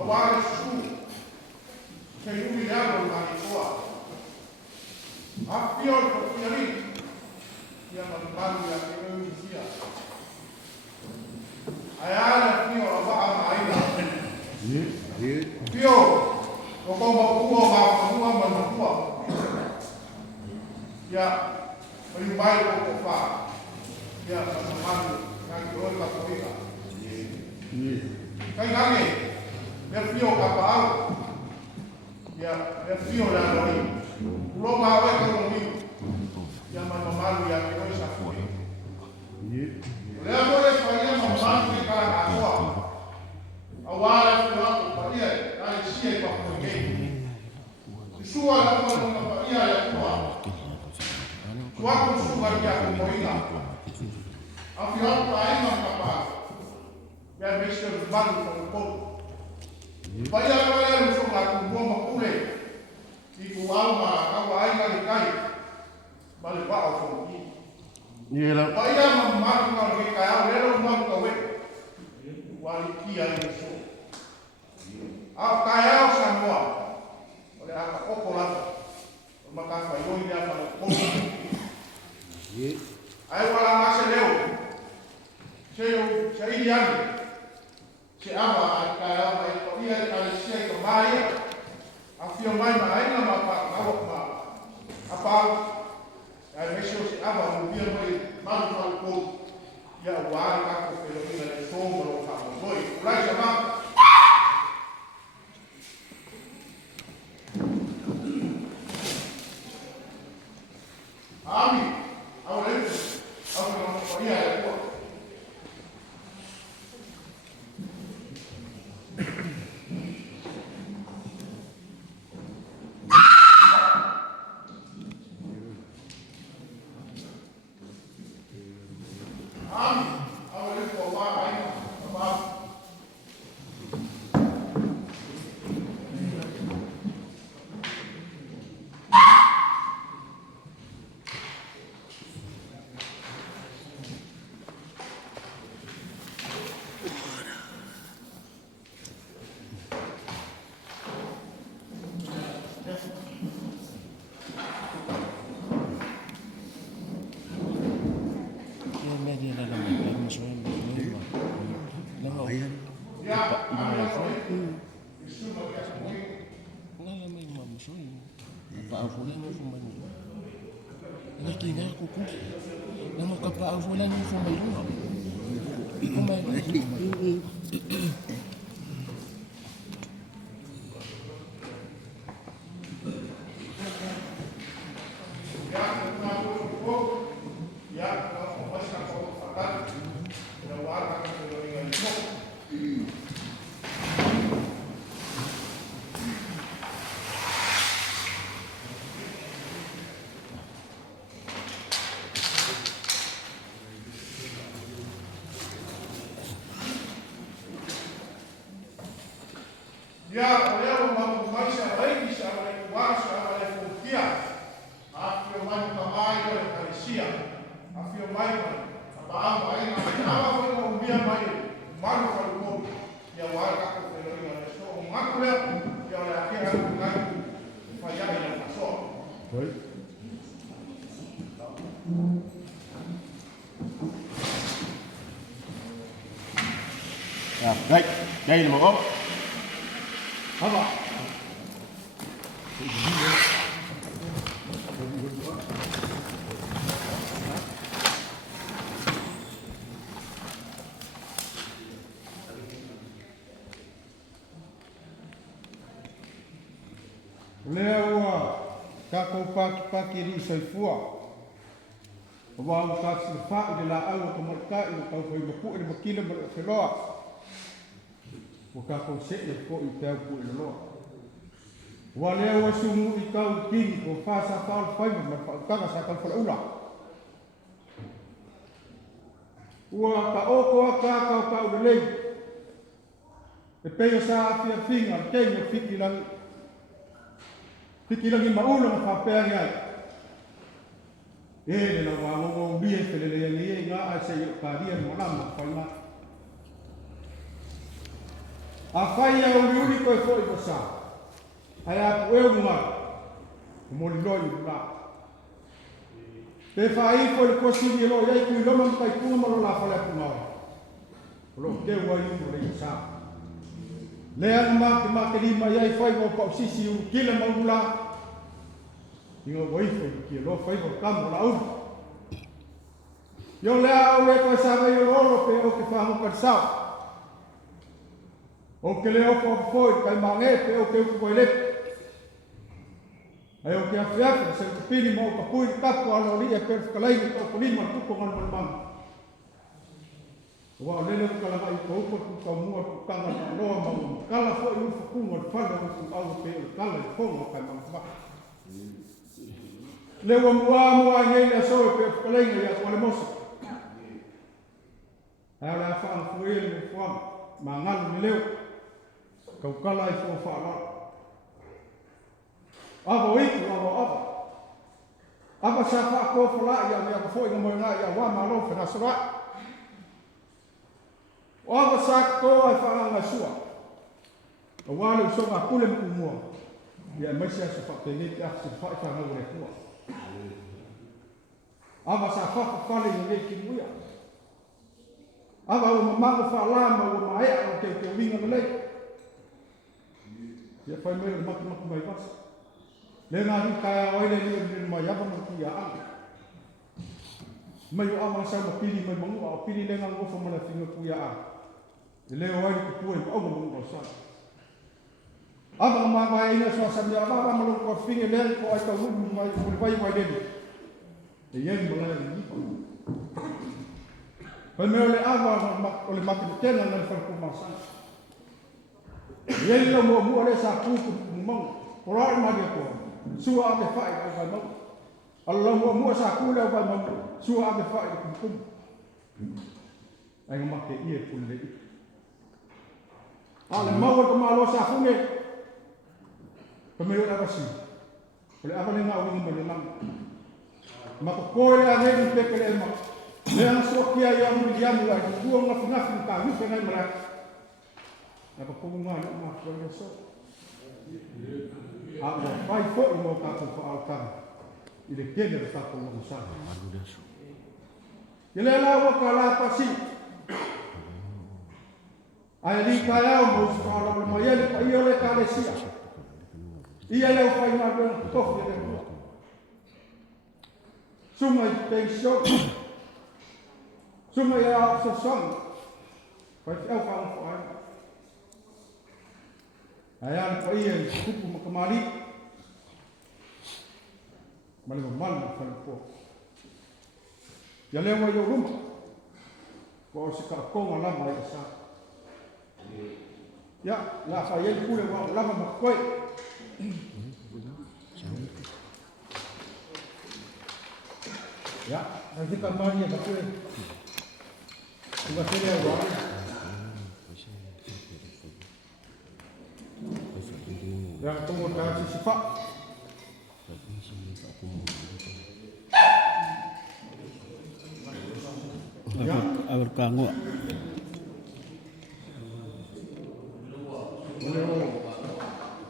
awale su se umi lalo manitoa apio ko piari ya malu ya kemusia ayala pio aba maila pio ko kuo ma ya mai ko fa ya malu ngai oi ka koika kai ngai ya pio ka pa ya pio la lori lo ma wa ko ni ya malu ya oi sa ko le agora faria malu ka ka awala ko pa ia ai sie ko ko ngai sua la ko pa ia ya ko suatu sugar ya ko moina afiat pai ma kapa ya mister balu ko paya paya lu so la ko mo kule iku alma ka wa ai ka kai bale ba o ko ni la paya ma ka ke ka ya le mo ko we wali kia ni so a ka ya sa mo ole a ko ko la ma ka fa yo ni a pa ko ai wala mase leo se ilian se ama ka mai ko ia ka se ko mai afio mai mai na ma pa ma apa ai mesho se ama mo bia mai mal ko ya wa ka ko pero ni le so mo ka mo foi la chama ami ahora vamos a poner el cuerpo. Ya, oleh mampu maisha lagi sama kuasa oleh fobia. Afio mai kamai oleh Ekalesia. Afio mai apa ai apa foi o dia mai malu kalau ya warga ko pelo ina so makule ya oleh akhir kan feagaiga ya Masoe. Ya, baik. Đây là một ốp. Apa? Leo kako paki ri Faifeau. Wa ka sifa de la alu ko marka i ko foi bu ni makila mo feloa. Wa ka ko se e ko i tau pu le lo. Wa leo wa sumu i kau kini ko fa sa fa fa ma fa ka sa ka folafola. Wa ka o ko ka le. E pe sa fia finga ke ni fikilang Pikilangi maulong whapea ai. E na wa ngo bie felele ni nga a se yo paria mo na ma fa na. A whai a uri koe fo i wasa. Ai a pueu ngā. O mori loi i rā. Te whai fo i kosi ni loi ai kui loma mkai kunga malo la whale apu ngā. Lo te wai i mo rei sa. Lea ngā ke lima iai whai o pau sisi u kila maula. Inga waifo i kia lo whai o kamo la uri. Yo lea au lea koe sa wai o rolo pe o ke whamuka sao. O ke leo fo kai mange pe o ke uku koe lepe. Ai o ke awhiawhi se te pini mo ka pui kapu alo li e perfkalai ni tau kulima tuko ngana mana mama. Wa o lele uka langa i ko upa tuka mua tukanga na loa mamu. Kala fo i ufa kunga ni whanda uku au pe o kala i konga kai mama wha. Lewa mua ngei na soe perfkalai ni a kuale mosa. Ai ala whaanga fuele mo fuanga. Ma ngalu ni leo. Kau kala i fo whaala. Ava iku, ava. Ava sa wha folafola ia mea ka fo i ngamo ngā ia wā malo whina sora. O ava sa koa e whaanga sua. A wāle usonga kule mku mua. Ia maisia sa whakene te afi sa wha i whanga ure kua. Ava sa whakawhale i ngei ki muia. Ava o mamango whaalama o maea o te winga malei. Ia whai mea maki mai wasa. Le ngā ri kai oile ni mai ava mo ki a anga. Mai o ama sa ma pili mai mangu o pili le ngā ngofa mana whinga ki a anga. E leo oile ki pua i ma onga mangu o sana. Ava ma mai ina soa sa mea ava ma longo o whinga le ko ai ka umu mai o vai mai leni. E yen mo lai ni nipa. Pai mea ole ava o le maki tena na whanako ma sana. Yen lo mo mua le sa kuku mu mangu. Ora i magi ko. Sua ame whai au vai mau. Ala mua sa kule au vai mau. Sua ame whai au kum. Ai ngā make ie kule i. Ale mau ka malo sa funge. Ka meo la wasi. Ole awa le ngā wingi mai le nanga. Maka koe a neri peke le ma. Le ang sua kia i amu i amu ai. Kua ngafu ngafu ni ka hupe ngai mara. Naka kongu ngā ni ma kua i so. Ava Faifeau i mo tātou whaalkanga. I le kene le tātou o musanga. I le lawa ka la pasi. Ai li taeao mo si whaalawa mai ele pa i ole Ekalesia. I ele o whai ngā rena tofi e le. Sunga i pension. Sunga i a sasanga. Whai te au whaanga whaanga. Ai ana pa ia i kupu makamali. Mali ma mali ma whanapo. Ia lewa i o ruma. Ko o se ka konga lama i sa. Ia, la whai ei kule wa o lama ma koe. Ia, na tika mani e ma koe. Tuka tere au wāi. Ya tunggu kasih sifat. Ya, agar kanggo.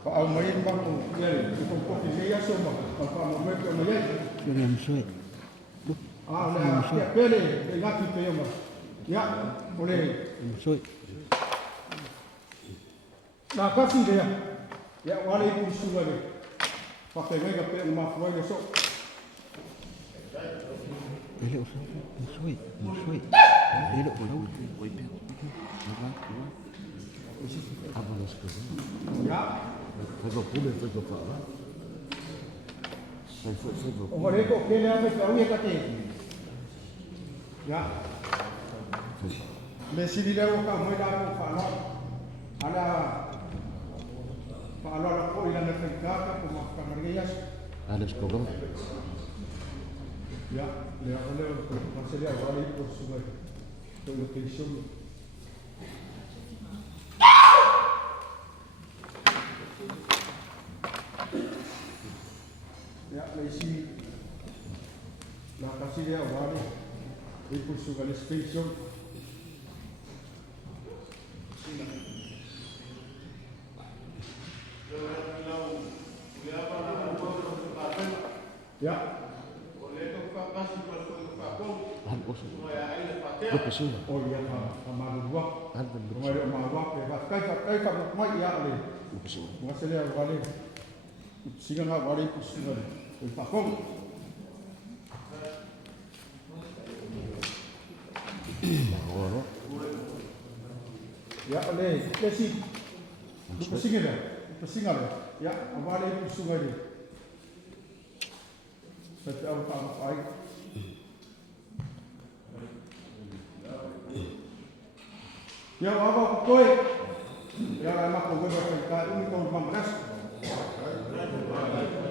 Pak Almain bang, ya, itu kopi saya semua. Pak Almain tu macam Yang Masoe. nah, ya, pilih, ingat itu ya, mas. Ya, boleh. Masoe. Nah, kasih dia. Ya, wale itu sudah deh. Pakai mereka pilih maaf, wale sok. Ele usah Masoe. Ele ulau. Apa nak sekarang? Ya. Saya boleh saya apa? Saya. Oh, mereka pilih apa? Kau yang kata. Ya. Mesti dia orang mulai dah faham. Ada Fa'ala ko ilan na feagaiga pemaafkan mereka. Ada sekolah. Ya, dia kalau masalah awal itu sudah location. Ya, lesi. Nah, kasih dia awal itu sudah location. Ya. Oleh itu kasih perlu Faifeau. Han osu. Supaya air pakai. Lupa sih. Oh iya sama dua. Han ben Rumah dia rumah dua. Kai tak mai ya ali. lupa sih. Masalah wali. Singa nggak wali singa. Faifeau. Oro. Ya oleh kesi. Lupa singa dah. Lupa singa dah. Ya wali itu sungai dia. Saya tahu air. Ya apa koi? Ya lama kau berapa kali ini kau 15.